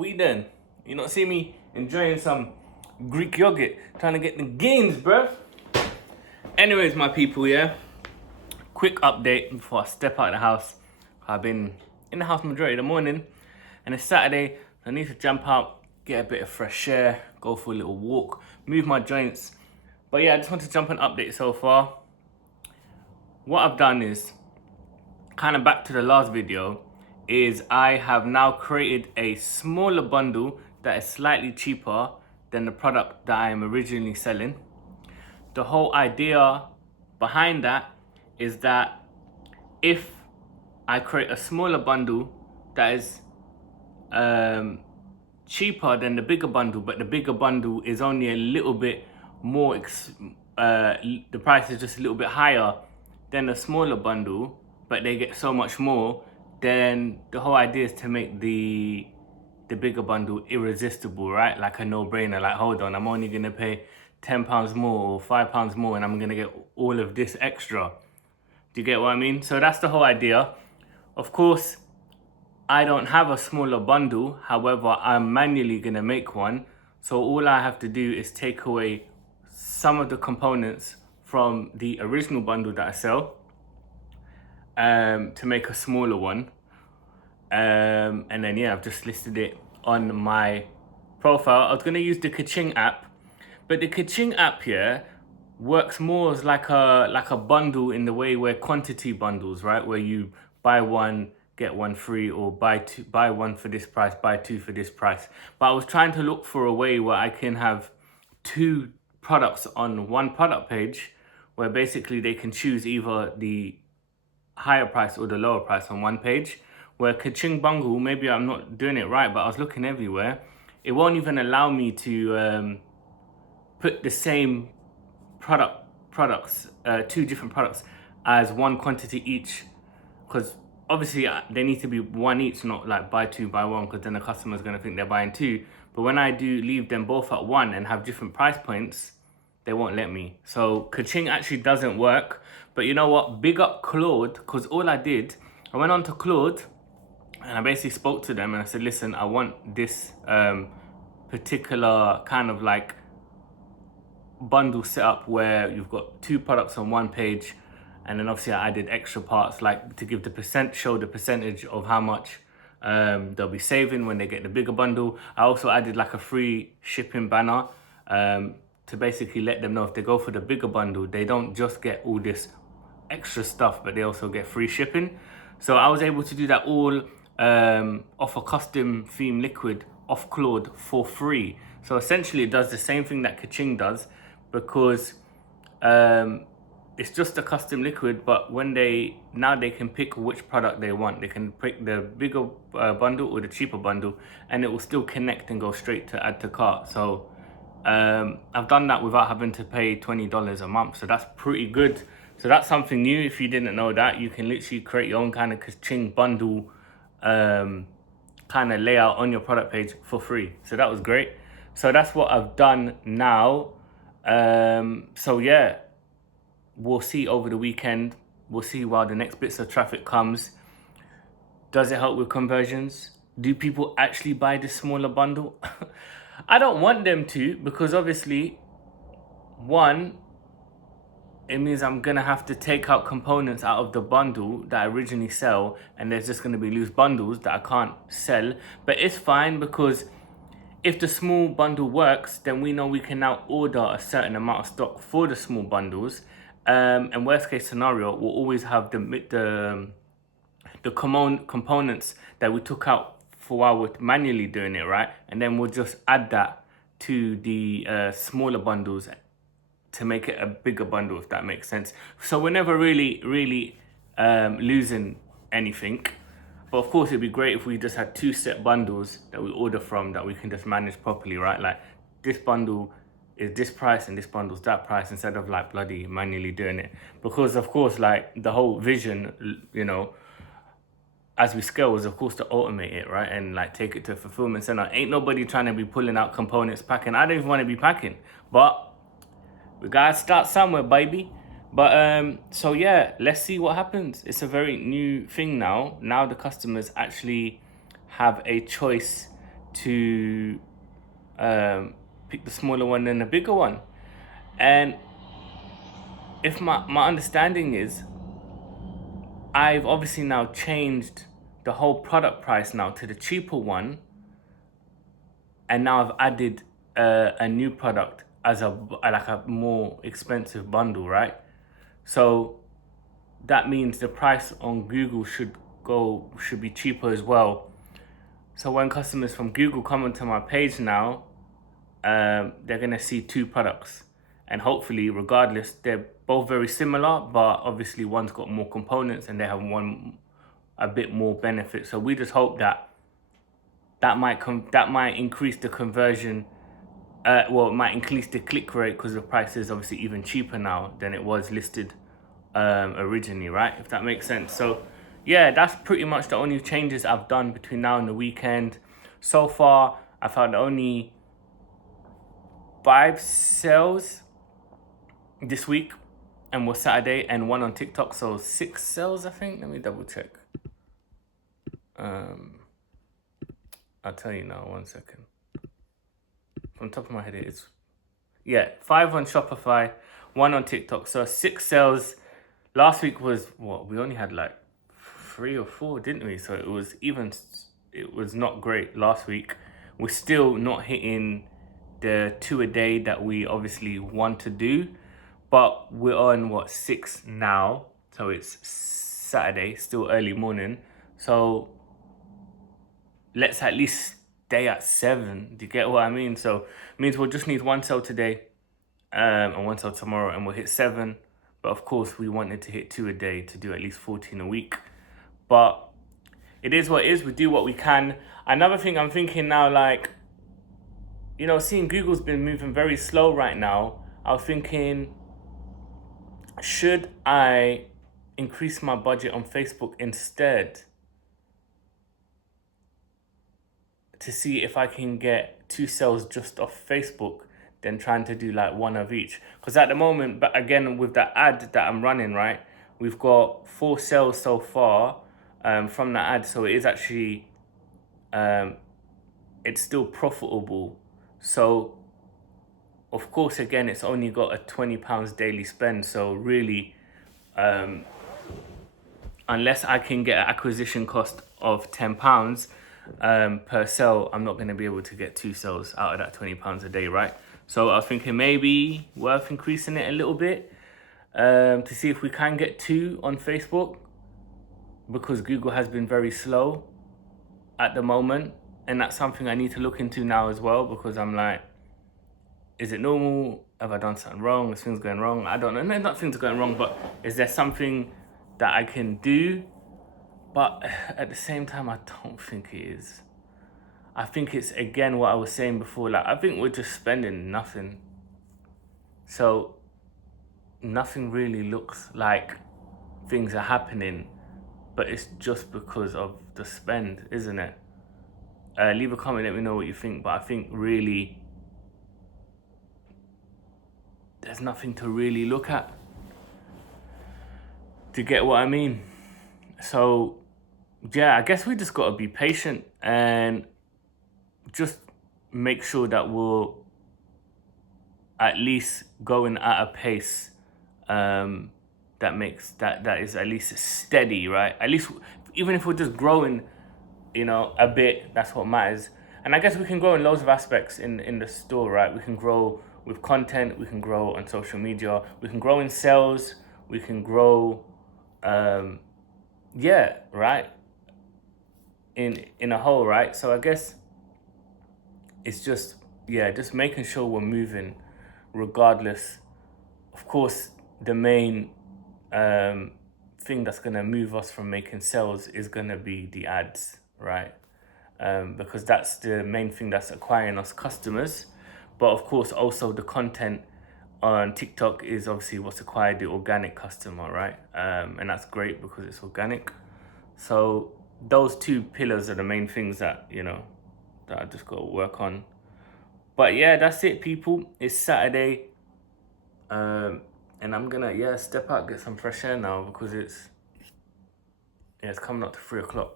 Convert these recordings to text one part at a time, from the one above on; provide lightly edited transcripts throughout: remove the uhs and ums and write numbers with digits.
We done. You not see me enjoying some Greek yogurt, trying to get the gains, bruv. Anyways, my people, yeah. Quick update before I step out of the house. I've been in the house majority of the morning, and it's Saturday. I need to jump out, get a bit of fresh air, go for a little walk, move my joints. But yeah, I just want to jump and update so far. What I've done is, kind of back to the last video, is I have now created a smaller bundle that is slightly cheaper than the product that I am originally selling. The whole idea behind that is that if I create a smaller bundle that is cheaper than the bigger bundle, but the bigger bundle is only a little bit more, the price is just a little bit higher than the smaller bundle, but they get so much more, then the whole idea is to make the bigger bundle irresistible, right? Like a no-brainer. Like, hold on, I'm only gonna pay £10 more or £5 more and I'm gonna get all of this extra. Do you get what I mean? So that's the whole idea. Of course, I don't have a smaller bundle. However, I'm manually gonna make one. So all I have to do is take away some of the components from the original bundle that I sell to make a smaller one. And then yeah, I've just listed it on my profile. I was gonna use the Kaching app, but the Kaching app here works more as like a bundle in the way where quantity bundles, right? Where you buy one, get one free, or buy one for this price, buy two for this price. But I was trying to look for a way where I can have two products on one product page, where basically they can choose either the higher price or the lower price on one page. Where Kaching Bundle, maybe I'm not doing it right, but I was looking everywhere, it won't even allow me to put the same products, two different products as one quantity each, because obviously they need to be one each, not like buy two, buy one, because then the customer's going to think they're buying two. But when I do leave them both at one and have different price points, they won't let me. So Kaching actually doesn't work. But you know what? Big up Claude, because all I did, I went on to Claude and I basically spoke to them and I said, listen, I want this particular kind of like bundle set up where you've got two products on one page, and then obviously I added extra parts like to give show the percentage of how much they'll be saving when they get the bigger bundle. I also added like a free shipping banner to basically let them know if they go for the bigger bundle, they don't just get all this extra stuff, but they also get free shipping. So I was able to do that all off a custom theme liquid off Claude for free. So essentially it does the same thing that Kaching does, because it's just a custom liquid, but when they can pick which product they want. They can pick the bigger bundle or the cheaper bundle, and it will still connect and go straight to add to cart. So I've done that without having to pay $20 a month, so that's pretty good. So that's something new. If you didn't know that, you can literally create your own kind of Kaching bundle kind of layout on your product page for free. So that was great. So that's what I've done now. So yeah, we'll see over the weekend. We'll see while the next bits of traffic comes. Does it help with conversions? Do people actually buy this smaller bundle? I don't want them to, because obviously, one, it means I'm gonna have to take out components out of the bundle that I originally sell, and there's just gonna be loose bundles that I can't sell. But it's fine, because if the small bundle works, then we know we can now order a certain amount of stock for the small bundles. And worst case scenario, we'll always have the components that we took out for while we're manually doing it, right? And then we'll just add that to the smaller bundles to make it a bigger bundle, if that makes sense. So we're never really losing anything. But of course, it'd be great if we just had two set bundles that we order from that we can just manage properly, right? Like, this bundle is this price and this bundle's that price, instead of like bloody manually doing it. Because of course, like, the whole vision, you know, as we scale, is of course to automate it, right? And like take it to a fulfillment center. Ain't nobody trying to be pulling out components, packing. I don't even want to be packing, but we gotta start somewhere, baby. But so yeah, let's see what happens. It's a very new thing now. Now the customers actually have a choice to pick the smaller one than the bigger one. And if my understanding is, I've obviously now changed the whole product price now to the cheaper one, and now I've added a new product as a more expensive bundle, right? So that means the price on Google should be cheaper as well. So when customers from Google come onto my page now, they're gonna see two products, and hopefully, regardless, they're both very similar, but obviously one's got more components and they have one a bit more benefit. So we just hope that might increase the conversion. It might increase the click rate because the price is obviously even cheaper now than it was listed originally, right? If that makes sense. So yeah, that's pretty much the only changes I've done between now and the weekend. So far, I've had only 5 sales this week, and was Saturday, and 1 on TikTok, so 6 sales, I think. Let me double check. I'll tell you now, 1 second. From the top of my head, it is 5 on Shopify, 1 on TikTok, so 6 sales. Last week was we only had like 3 or 4, didn't we? So it was not great last week. We're still not hitting the 2 a day that we obviously want to do, but we're on 6 now, so it's Saturday, still early morning, so let's at least stay at 7. Do you get what I mean? So it means we'll just need 1 sale today, and 1 sale tomorrow, and we'll hit 7. But of course, we wanted to hit 2 a day to do at least 14 a week. But it is what it is. We do what we can. Another thing I'm thinking now, like, seeing Google's been moving very slow right now, I was thinking, should I increase my budget on Facebook instead to see if I can get 2 sales just off Facebook than trying to do like 1 of each? Because at the moment, but again, with that ad that I'm running, right, we've got 4 sales so far from that ad. So it is actually, it's still profitable. So of course, again, it's only got a £20 daily spend. So really, unless I can get an acquisition cost of £10 per sale, I'm not going to be able to get 2 sales out of that £20 a day, right? So I was thinking maybe worth increasing it a little bit to see if we can get 2 on Facebook, because Google has been very slow at the moment, and that's something I need to look into now as well, because I'm like, is it normal? Have I done something wrong? Is things going wrong? I don't know. No, not things are going wrong, but is there something that I can do? But at the same time, I don't think it is. I think it's, again, what I was saying before. Like, I think we're just spending nothing. So nothing really looks like things are happening, but it's just because of the spend, isn't it? Leave a comment, let me know what you think. But I think really there's nothing to really look at. Do you get what I mean? So yeah, I guess we just got to be patient and just make sure that we're at least going at a pace that makes that is at least steady, right? At least even if we're just growing, a bit, that's what matters. And I guess we can grow in loads of aspects in the store, right? We can grow with content, we can grow on social media, we can grow in sales, we can grow right, in a whole, right? So I guess it's just making sure we're moving regardless. Of course, the main thing that's going to move us from making sales is going to be the ads, right? Because that's the main thing that's acquiring us customers. But of course, also the content on TikTok is obviously what's acquired the organic customer, right? And that's great because it's organic. So those 2 pillars are the main things that, that I just got to work on. But yeah, that's it, people. It's Saturday. And I'm gonna step out, get some fresh air now, because it's coming up to 3 o'clock.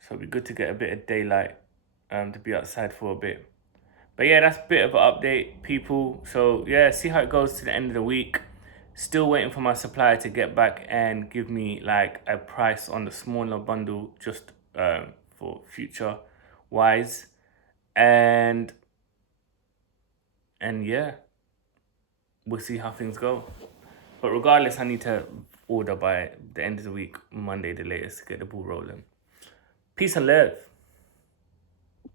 So it'd be good to get a bit of daylight to be outside for a bit. But yeah, that's a bit of an update, people. So yeah, see how it goes to the end of the week. Still waiting for my supplier to get back and give me like a price on the smaller bundle, just for future wise. And yeah, we'll see how things go. But regardless, I need to order by the end of the week, Monday the latest, to get the ball rolling. Peace and love.